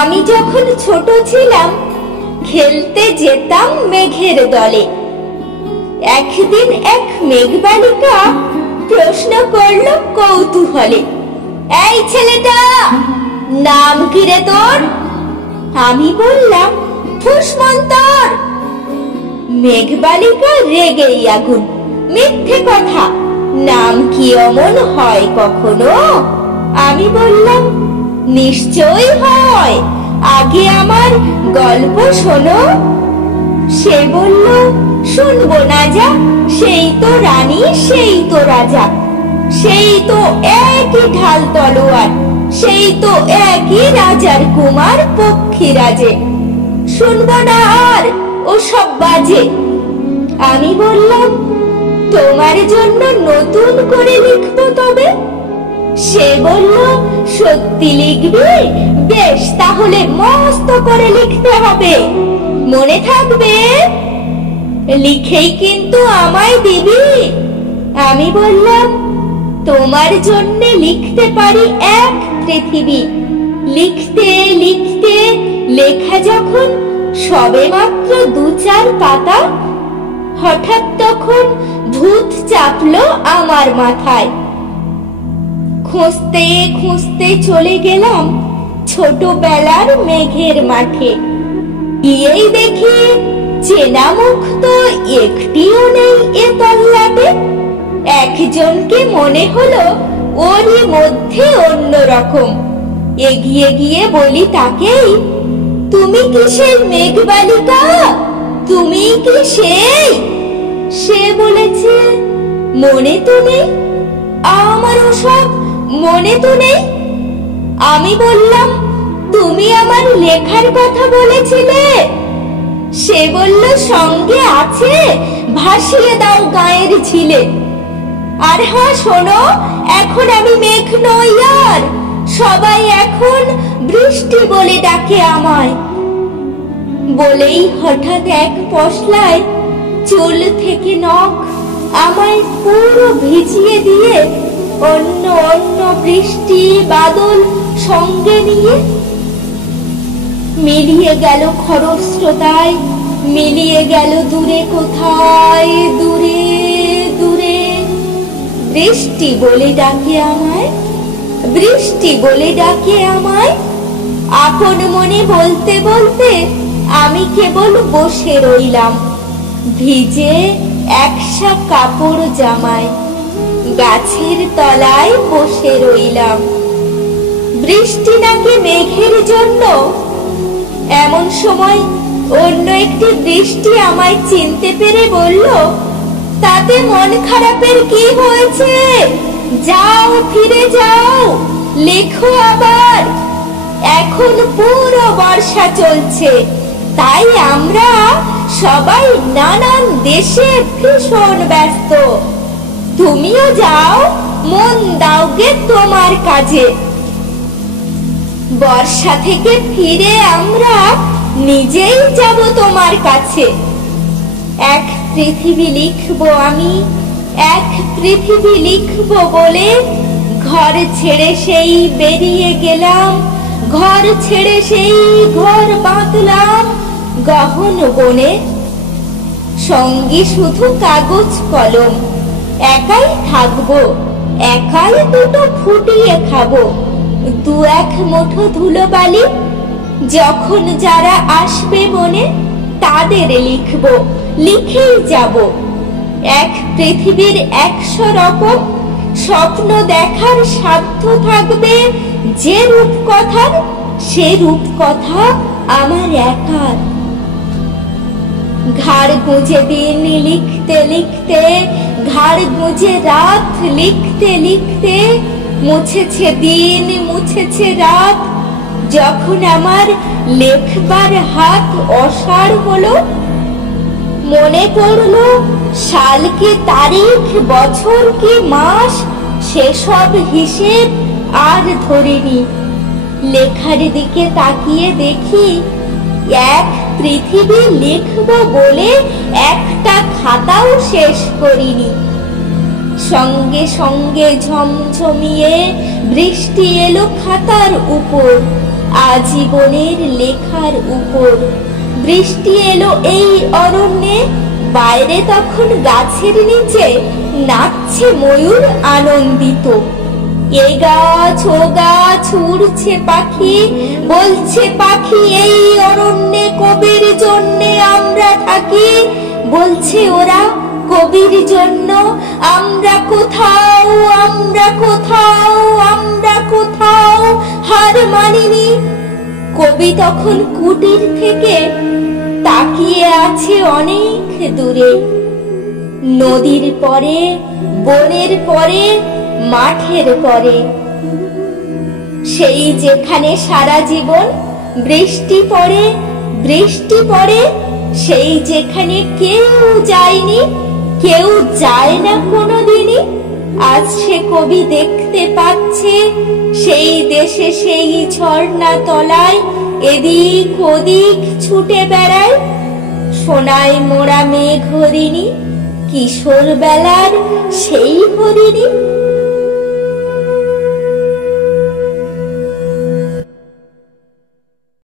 আমি যখন ছোট ছিলাম খেলতে যেতাম মেঘের দলে। একদিন এক মেঘবালিকা প্রশ্ন করল কৌতূহলে, এই ছেলেটা, নাম কি রে তোর? আমি বললাম, ফুসমন্তর। মেঘবালিকা রেগেই আগুন, মিথ্যে কথা, নাম কি অমন হয় কখনো? আমি বললাম, নিশ্চয়ই হয়, আগে আমার গল্প শোনো। সে বলল, শুনবো না যা, সেই তো রানী, সেই তো রাজা, সেই তো একই ঢাল তলোয়ার, সেই তো একই রাজার কুমার পক্ষীরাজে, শুনবো না আর ও সব বাজে। আমি বললাম, তোমার জন্য নতুন করে লিখবো তবে। সে বলল, সত্যি লিখবি? বেশ, তাহলে মস্ত করে লিখতে হবে, মনে থাকবে, লিখেই কিন্তু আমায় দিবি। আমি বললাম, তোমার জন্য লিখতে পারি এক পৃথিবী। লিখতে লিখতে লেখা যখন সবে মাত্র 2-4 পাতা, হঠাৎ তখন ভূত চাপলো আমার মাথায়। খুঁজতে খুঁজতে চলে গেলাম ছোটবেলার মেঘের মাঠে। গিয়েই দেখি চেনা মুখ তো একটিও নেই এ তল্লাটে। একজনকে মনে হলো ওরই মধ্যে অন্যরকম। এগিয়ে গিয়ে বলি তাকেই, তুমি কি সেই মেঘবালিকা? তুমি কি সেই? সে বলেছে, মনে তো নেই, আমারও সব মনে তো নেই। আমি বললাম, তুমি আমার লেখার কথা বলেছিলে। সে বলল, সঙ্গে আছে, ভাসিয়ে দাও গায়ের ঝিলে। আর হ্যাঁ শোনো, এখন আমি মেঘ নই আর, সবাই এখন বৃষ্টি বলে ডাকে আমায়। বলেই হঠাৎ এক পশলায় চুল থেকে নখ আমায় পুরো ভিজিয়ে দিয়ে অন্য অন্য বৃষ্টি বাদল সঙ্গে নিয়ে মিলিয়ে গেল খরস্রোতায়, মিলিয়ে গেল দূরে কোথায়, দূরে দূরে। বৃষ্টি বলে ডাকে আমায়, বৃষ্টি বলে ডাকে আমায়। আপন মনে বলতে বলতে আমি কেবল বসে রইলাম ভিজে একসা কাপড় জামায়, গাছের তলায় বসে রইলাম। বৃষ্টি নাকি মেঘের জন্য। এমন সময় অন্য একটি বৃষ্টি আমায় চিনতে পেরে বলল, তাতে মন খারাপের কি হয়েছে? যাও, ফিরে যাও, লেখো আবার। এখন পুরো বর্ষা চলছে, তাই আমরা সবাই নানান দেশে ভীষণ ব্যস্ত। তুমিও যাও, মন দাওগে তোমার কাজে। বর্ষা থেকে ফিরে আমরা নিজেই যাব তোমার কাছে। এক পৃথিবী লিখবো আমি, এক পৃথিবী লিখবো বলে ঘর ছেড়ে সেই বেরিয়ে গেলাম, ঘর ছেড়ে সেই ঘর বাঁধলাম গহন বনে। সঙ্গী শুধু কাগজ কলম, একাই থাকবো, একাই দুটো ফুটিয়ে খাবো, 2-1 মুঠো ধুলোবালি। যখন যারা আসবে মনে তাদের লিখবো, লিখেই যাব। এক পৃথিবীর 100 রকম স্বপ্ন দেখার সাধ্য থাকবে যে রূপকথার, সে রূপকথা আমার একার। ঘাড় গুঁজে দিন লিখতে লিখতে, ঘাড় গুঁজে রাত লিখতে লিখতে, মুছেছে দিন, মুছেছে রাত। যখন আমার লেখবার হাত অসাড় হলো, মনে পড়লো সাল কি তারিখ, বছর কি মাস, সেসব হিসেব আর ধরিনি। লেখার দিকে তাকিয়ে দেখি এক পৃথিবী লিখবো বলে একটা খাতাও শেষ করিনি। সঙ্গে সঙ্গে ঝমঝমিয়ে বৃষ্টি এলো খাতার উপর, আজীবনের লেখার উপর। বৃষ্টি এলো এই অরণ্যে, বাইরে তখন গাছের নিচে নাচছে ময়ূর আনন্দিত। এ গাছ ও গাছ উড়ছে পাখি, বলছে পাখি এই অরণ্যে কবির জন্যে আমরা থাকি। বলছে ওরা কবির জন্য আমরা কোথাও, আমরা কোথাও, আমরা কোথাও হার মানিনি। কবি তখন কুটির থেকে তাকিয়ে আছে অনেক দূরে, নদীর পরে, বনের পরে, মাঠের পরে। সেই যেখানে সারা জীবন বৃষ্টি পড়ে, বৃষ্টি পড়ে, সেই যেখানে কেউ যায়নি, কেউ যায় না কোনোদিনই। আজ সে কবি দেখতে পাচ্ছে সেই দেশে, সেই ঝর্ণা তলায় এদিক ওদিক ছুটে বেড়ায় সোনায় মোড়া মেঘ হরিণী, কিশোর বেলার সেই হরিণী।